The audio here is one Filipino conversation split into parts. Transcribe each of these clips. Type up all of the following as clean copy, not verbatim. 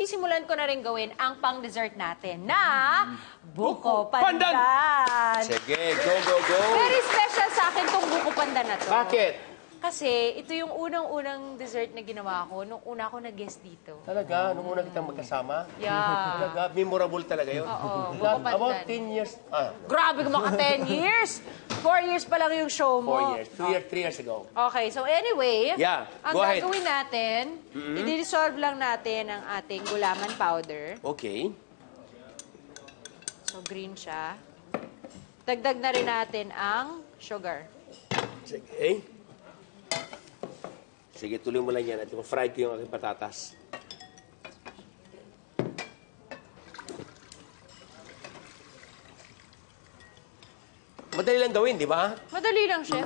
Sisimulan ko na rin gawin ang pang-dessert natin na buko Pandan! pandan. Sige, go, go, go. Very special sa akin tong buko pandan na to. Bakit? Kasi ito yung unang-unang dessert na ginawa ko nung una ako nag-guest dito. Talaga? Nung una kitang magkasama? Yeah. Talaga? Memorable talaga yun? Oo, buko Not pandan. about 10 years. Grabe ka maka 10 years! 4 years pa lang yung show mo. 4 years. 2 years, 3 years ago. Okay, so anyway, Yeah, ang go ahead. gagawin natin, i-dissolve lang natin ang ating gulaman powder. Okay. So green siya. Dagdag na rin natin ang sugar. Sige. Sige, tuloy mo lang yan. At fried ko yung aking patatas. Madali lang gawin, di ba? Madali lang, chef.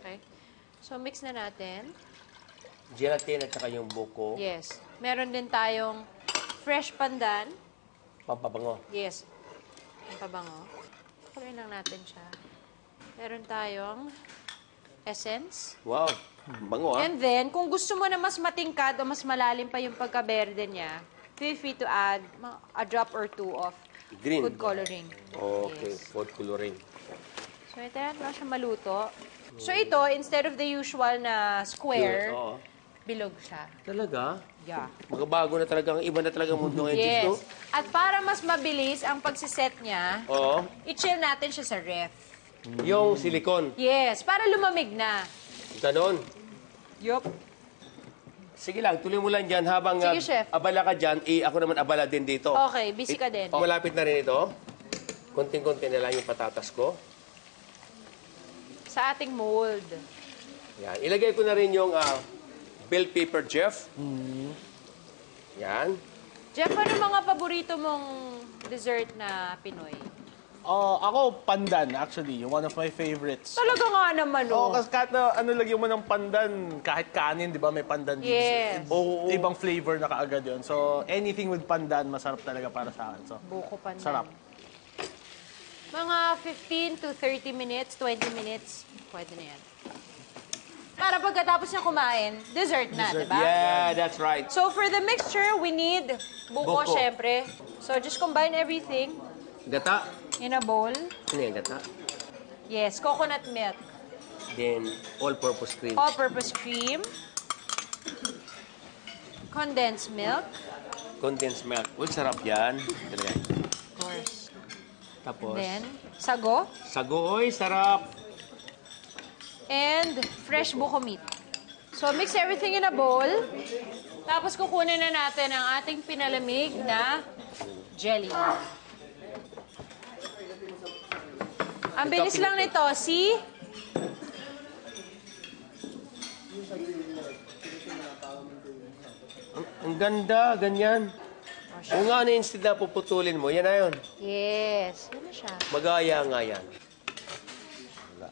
Okay. So mix na natin. Gelatin at saka yung buko. Yes. Meron din tayong fresh pandan. Pampabango. Yes. Ang pabango. Kuloy lang natin siya. Meron tayong essence. Wow. Bango, ah. And then, kung gusto mo na mas matingkad o mas malalim pa yung pagka-berde niya, feel free to add a drop or two of Green. food coloring. Okay, Yes. food coloring. So, ito yan, lang siya maluto. So, ito, instead of the usual na square, Oo. bilog siya. Talaga? Yeah. Magabago na talaga. Iba na talaga ang mundo ngayon dito. Yes. At para mas mabilis ang pagsiset niya, Oo. i-chill natin siya sa ref. Yung silikon. Yes, para lumamig na. Ganon. Yup. Sige lang, tuloy mo lang dyan habang Sige, chef. abala ka dyan, ako naman abala din dito. Okay, busy ka din. Malapit na rin ito. Konting-konti na lang yung patatas ko. Sa ating mold. Yan. Ilagay ko na rin yung bell pepper, Jeff. Yan. Jeff, ano mga paborito mong dessert na Pinoy? Ako, pandan, actually. One of my favorites. Talaga nga naman, Oo, oh. kasi kahit na ano lagyan mo ng pandan, kahit kanin, di ba, may pandan dito. Yes. Oo, ibang flavor na kaagad yun. So, anything with pandan, masarap talaga para sa akin. So, Buko pandan. sarap. Mga 15 to 30 minutes, 20 minutes, pwede na yan. Para pagkatapos niya kumain, dessert na, di ba? Yeah, that's right. So, for the mixture, we need buko, Buko. syempre. So, just combine everything Gata. in a bowl. Ano yung gata? Yes, coconut milk. Then, all-purpose cream. All-purpose cream. Condensed milk. Condensed milk. Uy, sarap yan. Talaga. Of course. Tapos, Then, sago. sago. Uy, sarap. And fresh buko meat. So, mix everything in a bowl. Tapos, kukunin na natin ang ating pinalamig na jelly. Ang bilis lang nito, see? Ang ganda, ganyan. Kung nga ano instead na puputulin mo, yan na yun. Yes. Yan na siya. Magaya nga yan. Wala.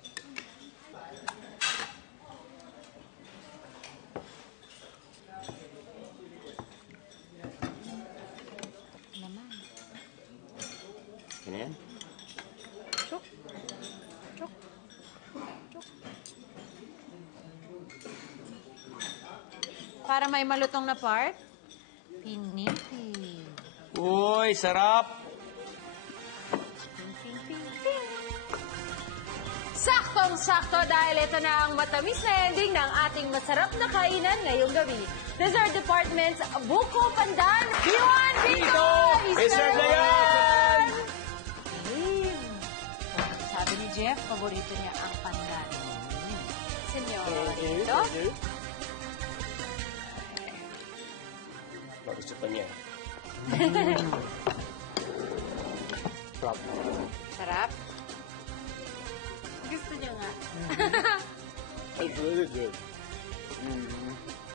Naman. Ganyan. Chuk. Chuk. Chuk. Para may malutong na part, piniti. Uy, sarap. Saktong-sakto dahil ito na ang matamis na ending ng ating masarap na kainan ngayong gabi. Dessert Department's Buko Pandan P1 Pico! I-serve na yan! Sabi ni Jeff, paborito niya ang pandan. Senyor, ito? Gusto pa niya. Sarap. Sarap? Gusto niya nga. It's really good.